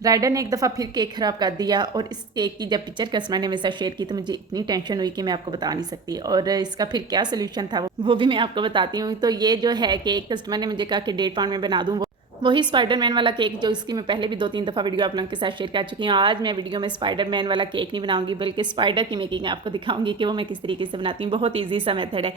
Rider ने एक दफ़ा फिर केक ख़राब कर दिया और इस केक की जब पिक्चर कस्टमर ने मेरे साथ शेयर की तो मुझे इतनी टेंशन हुई कि मैं आपको बता नहीं सकती। और इसका फिर क्या सॉल्यूशन था वो भी मैं आपको बताती हूँ। तो ये जो है केक कस्टमर ने मुझे कहा कि 1.5 पाउंड में बना दूँ, वही स्पाइडरमैन वाला केक जो इसकी मैं पहले भी 2-3 दफ़ा वीडियो आप लोगों के साथ शेयर कर चुकी हूँ। आज मैं वीडियो में स्पाइडरमैन वाला केक नहीं बनाऊँगी, बल्कि स्पाइडर की मेकिंग आपको दिखाऊँगी कि वो मैं किस तरीके से बनाती हूँ। बहुत ईज़ी सा मेथड है।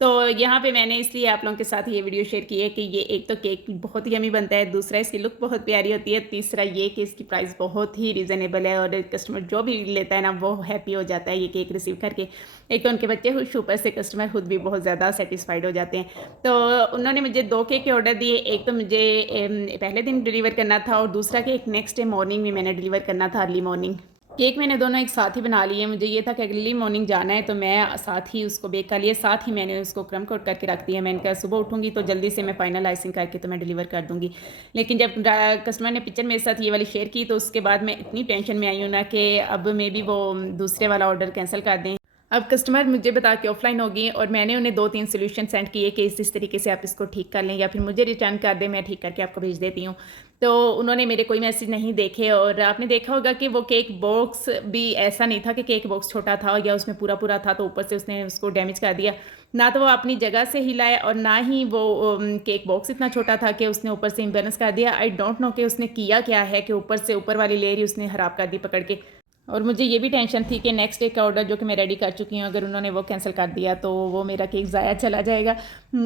तो यहाँ पे मैंने इसलिए आप लोगों के साथ ये वीडियो शेयर की है कि ये एक तो केक बहुत यम्मी बनता है, दूसरा इसकी लुक बहुत प्यारी होती है, तीसरा ये कि इसकी प्राइस बहुत ही रीज़नेबल है और कस्टमर जो भी लेता है ना वो हैप्पी हो जाता है ये केक रिसीव करके। एक तो उनके बच्चे खुश, ऊपर से कस्टमर खुद भी बहुत ज़्यादा सेटिस्फाइड हो जाते हैं। तो उन्होंने मुझे 2 केक के ऑर्डर दिए, एक तो मुझे पहले दिन डिलीवर करना था और दूसरा केक नेक्स्ट डे मॉर्निंग में मैंने डिलीवर करना था, अर्ली मॉर्निंग। केक मैंने दोनों एक साथ ही बना लिए। मुझे ये था कि अर्ली मॉर्निंग जाना है तो मैं साथ ही उसको बेक कर लिया, साथ ही मैंने उसको क्रम कोट करके रख दिया। मैंने कहा सुबह उठूँगी तो जल्दी से मैं फाइनल आइसिंग करके तो मैं डिलीवर कर दूँगी। लेकिन जब कस्टमर ने पिक्चर मेरे साथ ये वाली शेयर की तो उसके बाद मैं इतनी टेंशन में आई हूँ ना कि अब मे बी वो दूसरे वाला ऑर्डर कैंसिल कर दें। अब कस्टमर मुझे बता के ऑफलाइन हो गई और मैंने उन्हें 2-3 सॉल्यूशन सेंड किए कि इस तरीके से आप इसको ठीक कर लें या फिर मुझे रिटर्न कर दें, मैं ठीक करके आपको भेज देती हूँ। तो उन्होंने मेरे कोई मैसेज नहीं देखे और आपने देखा होगा कि वो केक बॉक्स भी ऐसा नहीं था कि केक बॉक्स छोटा था या उसमें पूरा-पूरा था तो ऊपर से उसने उसको डैमेज कर दिया। ना तो वो अपनी जगह से हिला है और ना ही वो केक बॉक्स इतना छोटा था कि उसने ऊपर से इम्बैलेंस कर दिया। आई डोंट नो कि उसने किया क्या है कि ऊपर से ऊपर वाली लेयर ही उसने खराब कर दी पकड़ के। और मुझे ये भी टेंशन थी कि नेक्स्ट डे का ऑर्डर जो कि मैं रेडी कर चुकी हूँ, अगर उन्होंने वो कैंसिल कर दिया तो वो मेरा केक ज़ाया चला जाएगा।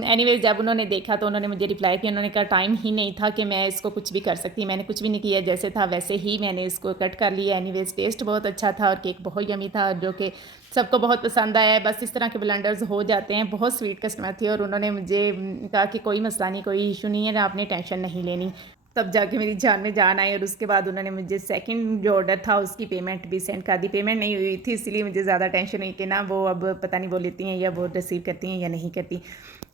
एनीवेज़ जब उन्होंने देखा तो उन्होंने मुझे रिप्लाई किया, उन्होंने कहा टाइम ही नहीं था कि मैं इसको कुछ भी कर सकती। मैंने कुछ भी नहीं किया, जैसे था वैसे ही मैंने इसको कट कर लिया। एनीवेज़ टेस्ट बहुत अच्छा था और केक बहुत यमी था जो कि सबको बहुत पसंद आया है। बस इस तरह के ब्लंडर्स हो जाते हैं। बहुत स्वीट कस्टमर थे और उन्होंने मुझे कहा कि कोई मसला नहीं, कोई इशू नहीं है, आपने टेंशन नहीं लेनी। तब जाके मेरी जान में जान आई और उसके बाद उन्होंने मुझे सेकंड जो ऑर्डर था उसकी पेमेंट भी सेंड कर दी। पेमेंट नहीं हुई थी इसलिए मुझे ज़्यादा टेंशन हुई कि ना वो अब पता नहीं वो लेती हैं या वो रिसीव करती हैं या नहीं करती।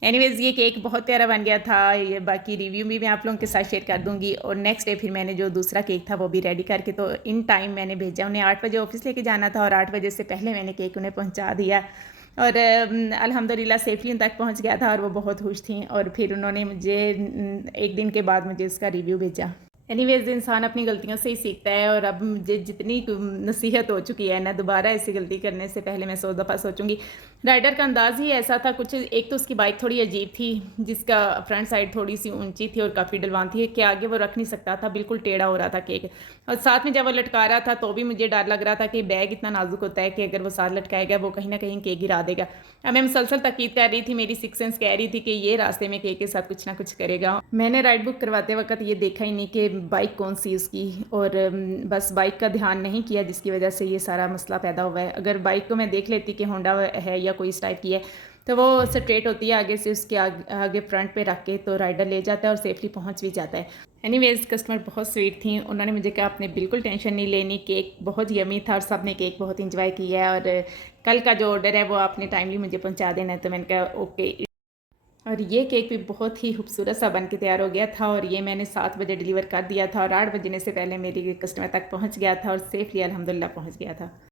एनीवेज़ ये केक बहुत प्यारा बन गया था। ये बाकी रिव्यू भी मैं आप लोगों के साथ शेयर कर दूँगी और नेक्स्ट डे फिर मैंने जो दूसरा केक था वो भी रेडी करके तो इन टाइम मैंने भेजा। उन्हें 8 बजे ऑफ़िस लेके जाना था और 8 बजे से पहले मैंने केक उन्हें पहुँचा दिया और अल्हम्दुलिल्लाह सेफ़ली उन तक पहुँच गया था और वो बहुत खुश थीं और फिर उन्होंने मुझे 1 दिन के बाद मुझे उसका रिव्यू भेजा। एनीवेज़ इंसान अपनी गलतियों से ही सीखता है और अब मुझे जितनी नसीहत हो चुकी है ना, दोबारा ऐसी गलती करने से पहले मैं 100 दफ़ा सोचूंगी। राइडर का अंदाज़ ही ऐसा था कुछ, एक तो उसकी बाइक थोड़ी अजीब थी जिसका फ्रंट साइड थोड़ी सी ऊंची थी और काफ़ी डलवान थी कि आगे वो रख नहीं सकता था, बिल्कुल टेढ़ा हो रहा था केक। और साथ में जब वो लटका रहा था तो भी मुझे डर लग रहा था कि बैग इतना नाजुक होता है कि अगर वो साथ लटकाएगा वो कहीं ना कहीं केक गिरा देगा। अब मैं मुसलसल ताकीद कर रही थी, मेरी सिक्स सेंस कह रही थी कि ये रास्ते में केक के साथ कुछ ना कुछ करेगा। मैंने राइड बुक करवाते वक्त ये देखा ही नहीं कि बाइक कौन सी उसकी और बस बाइक का ध्यान नहीं किया जिसकी वजह से ये सारा मसला पैदा हुआ है। अगर बाइक को मैं देख लेती कि होंडा है या कोई इस टाइप की है तो वो स्ट्रेट होती है आगे से, उसके आगे फ्रंट पे रख के तो राइडर ले जाता है और सेफली पहुंच भी जाता है। एनीवेज कस्टमर बहुत स्वीट थी, उन्होंने मुझे कहा आपने बिल्कुल टेंशन नहीं लेनी, केक बहुत यमी था और सब ने केक बहुत इंजॉय किया है और कल का जो ऑर्डर है वो आपने टाइमली मुझे पहुंचा देना है। तो मैंने कहा ओके। और ये केक भी बहुत ही खूबसूरत सा बन के तैयार हो गया था और ये मैंने 7 बजे डिलीवर कर दिया था और 8 बजने से पहले मेरी कस्टमर तक पहुंच गया था और सेफली अल्हम्दुलिल्लाह पहुंच गया था।